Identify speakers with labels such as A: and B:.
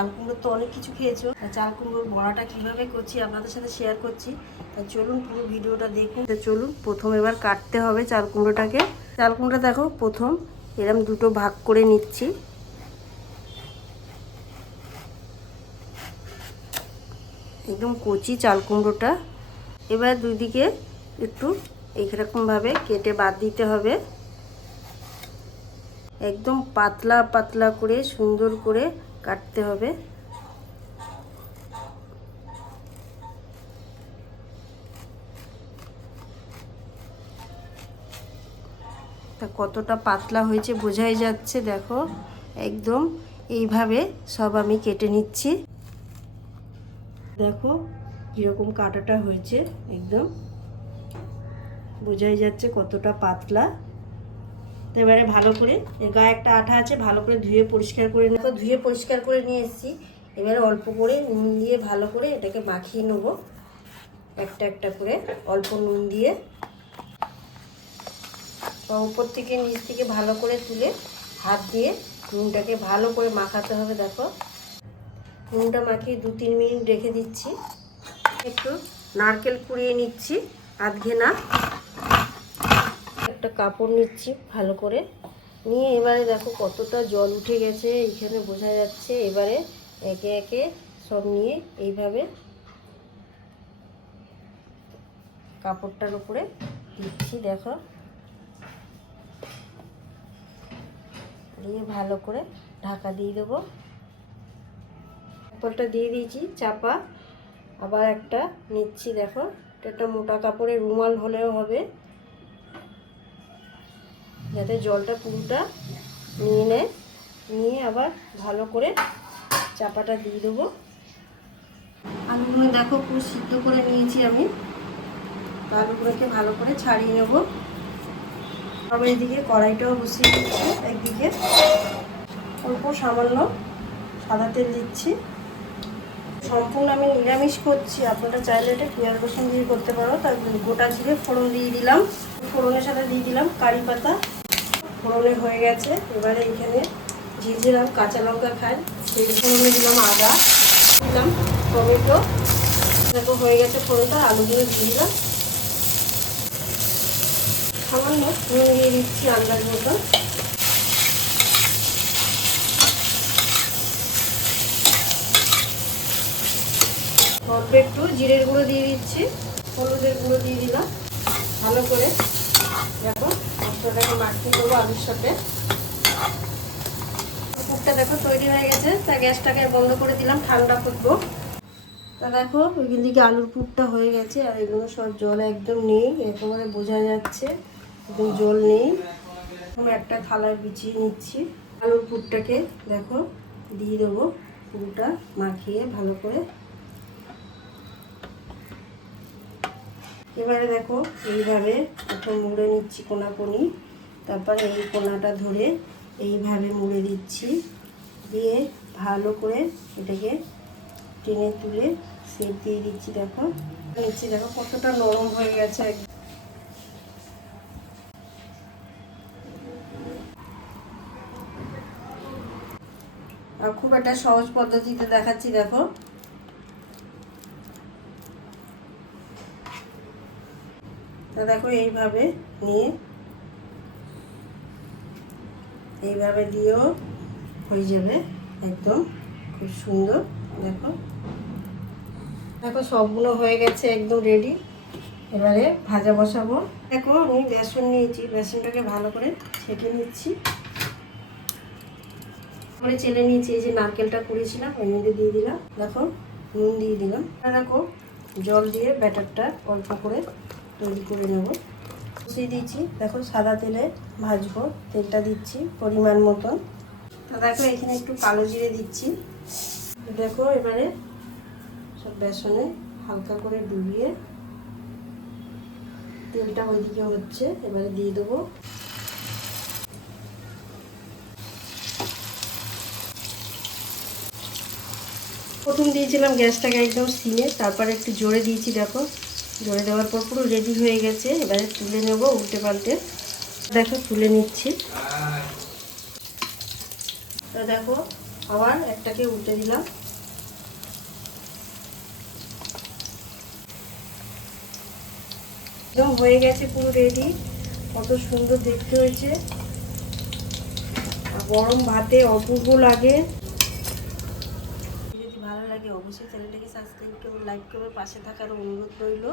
A: চাল কুমড়োর তো অনেক কিছু খেয়েছো। চাল কুমড়োর বড়াটা কীভাবে করছি আপনাদের সাথে শেয়ার করছি। তা চলুন পুরো ভিডিওটা দেখুন। চলুন, প্রথম এবার কাটতে হবে চাল কুমড়োটাকে। চাল কুমড়োটা দেখো, প্রথম এরম দুটো ভাগ করে নিচ্ছি। একদম কচি চাল কুমড়োটা। এবার দুই দিকে একটু এইরকমভাবে কেটে বাদ দিতে হবে। একদম পাতলা পাতলা করে সুন্দর করে কাটতে হবে। তা কতটা পাতলা হয়েছে বোঝাই যাচ্ছে, দেখো। একদম এইভাবে সব আমি কেটে নিচ্ছি। দেখো কীরকম কাটাটা হয়েছে, একদম। বোঝাই যাচ্ছে কতটা পাতলা। এবারে ভালো করে গায়ে একটা আঠা আছে, ভালো করে ধুয়ে পরিষ্কার করে নেব। ধুয়ে পরিষ্কার করে নিয়ে এসেছি। এবারে অল্প করে নুন দিয়ে ভালো করে এটাকে মাখিয়ে নেব। একটা একটা করে অল্প নুন দিয়ে। উপর থেকে, নিচ থেকে ভালো করে তুলে হাত দিয়ে নুনটাকে ভালো করে মাখাতে হবে, দেখো। নুনটা মাখিয়ে দু তিন মিনিট রেখে দিচ্ছি। একটু নারকেল কুড়িয়ে নিচ্ছি, আধ ঘেনা। একটা কাপড় নিচ্ছি ভালো করে। নিয়ে এবারে দেখো কতটা জল উঠে গেছে, এইখানে বোঝা যাচ্ছে এবারে একে একে সব নিয়ে এইভাবে কাপড়টার উপরে দিচ্ছি, দেখো। দিয়ে ভালো করে ঢাকা দিয়ে দেবো। কাপড়টা দিয়ে দিয়েছি, চাপা আবার একটা নিচ্ছি, দেখো। এটা একটা মোটা কাপড়ের রুমাল হলেও হবে। যাতে জলটা পুরোটা নিয়ে নেয়। নিয়ে আবার ভালো করে চাপাটা দিয়ে দেবো। আলুগুলো দেখো পুরো সিদ্ধ করে নিয়েছি আমি। আলুগুলোকে ভালো করে ছাড়িয়ে নেব। আবার এদিকে কড়াইটাও বসিয়ে দিচ্ছি একদিকে। অল্প সামান্য সাদা তেল দিচ্ছি। সম্পূর্ণ আমি নিরামিষ করছি। আপনারা চাইলে এটা পেঁয়াজ রসুন দিয়ে করতে পারো। তার গোটা জিরে ফোড়ন দিয়ে দিলাম। ফোড়নের সাথে দিয়ে দিলাম কারি পাতা। ফোড়নে হয়ে গেছে। এবারে এখানে ঝিলঝিলাম কাঁচা লঙ্কা খাই সেই ফোড়নে দিলাম আদা, দিলাম টমেটো। দেখো হয়ে গেছে ফোড়নটা, আলুগুলো দিয়ে দিলাম। সামান্য নুন দিয়ে দিচ্ছি আন্দাজ মতো অল্প একটু জিরের গুঁড়ো দিয়ে দিচ্ছি, হলুদের গুঁড়ো দিয়ে দিলাম। ভালো করে দেখো। মশলাটাকে মাখিয়ে দেবো আলুর সাথে। পুরটা দেখো তৈরি হয়ে গেছে, তা গ্যাসটাকে বন্ধ করে দিলাম, ঠান্ডা করব। তা দেখো, ওইখান দিকে আলুর পুরটা হয়ে গেছে, আর এগুলো সব জল একদম নেই, একেবারে বোঝা যাচ্ছে, একদম জল নেই। আমি একটা থালায় বিছিয়ে নিচ্ছি। আলুর পুরটাকে দেখো, দিয়ে দেবো পুরোটা মাখিয়ে ভালো করে। এবারে দেখো, এইভাবে প্রথম মুড়ে নিচ্ছি কোনাকুনি তারপরে এই কোনাটা ধরে এইভাবে মুড়ে দিচ্ছি। দিয়ে ভালো করে এটাকে টেনে তুলে সেট দিয়ে দিচ্ছি, দেখো। নিচ্ছি, দেখো কতটা নরম হয়ে গেছে আর খুব একটা সহজ পদ্ধতিতে দেখাচ্ছি, দেখো। তা দেখো এইভাবে নিয়ে, এইভাবে দিয়েও হয়ে যাবে একদম খুব সুন্দর, দেখো। দেখো সবগুলো হয়ে গেছে একদম রেডি এবারে ভাজা বসাবো। দেখো আমি বেসন নিয়েছি, বেসনটাকে ভালো করে ছেঁকে নিচ্ছি। করে চেলে নিয়েছি, এই যে নারকেলটা করেছিলাম এর মধ্যে দিয়ে দিলাম। দেখো, নুন দিয়ে দিলাম। দেখো, জল দিয়ে ব্যাটারটা অল্প করে তৈরি করে নেব। বসিয়ে দিয়েছি। দেখো, সাদা তেলে ভাজবো। তেলটা দিচ্ছি পরিমাণ মতন। দেখো এখানে একটু কালো জিরে দিচ্ছি। দেখো, এবারে সব বেসনে হালকা করে ডুবিয়ে তেলটা ওইদিকে হচ্ছে। এবারে দিয়ে দেবো। প্রথম দিয়েছিলাম গ্যাসটাকে একদম সিমে, তারপরে একটু জোরে দিয়েছি, দেখো। জোরে দেওয়ার পর পুরো রেডি হয়ে গেছে। এবারে তুলে নেব উল্টে পাল্টে। দেখো, তুলে নিচ্ছি। তো দেখো, আবার একটাকে উল্টে দিলাম। একদম হয়ে গেছে পুরো রেডি কত সুন্দর দেখতে হয়েছে। গরম ভাতে অপূর্ব লাগে। যদি ভালো লাগে, অবশ্যই চ্যানেলটাকে সাবস্ক্রাইব করবে লাইক করবে পাশে থাকার অনুরোধ রইল।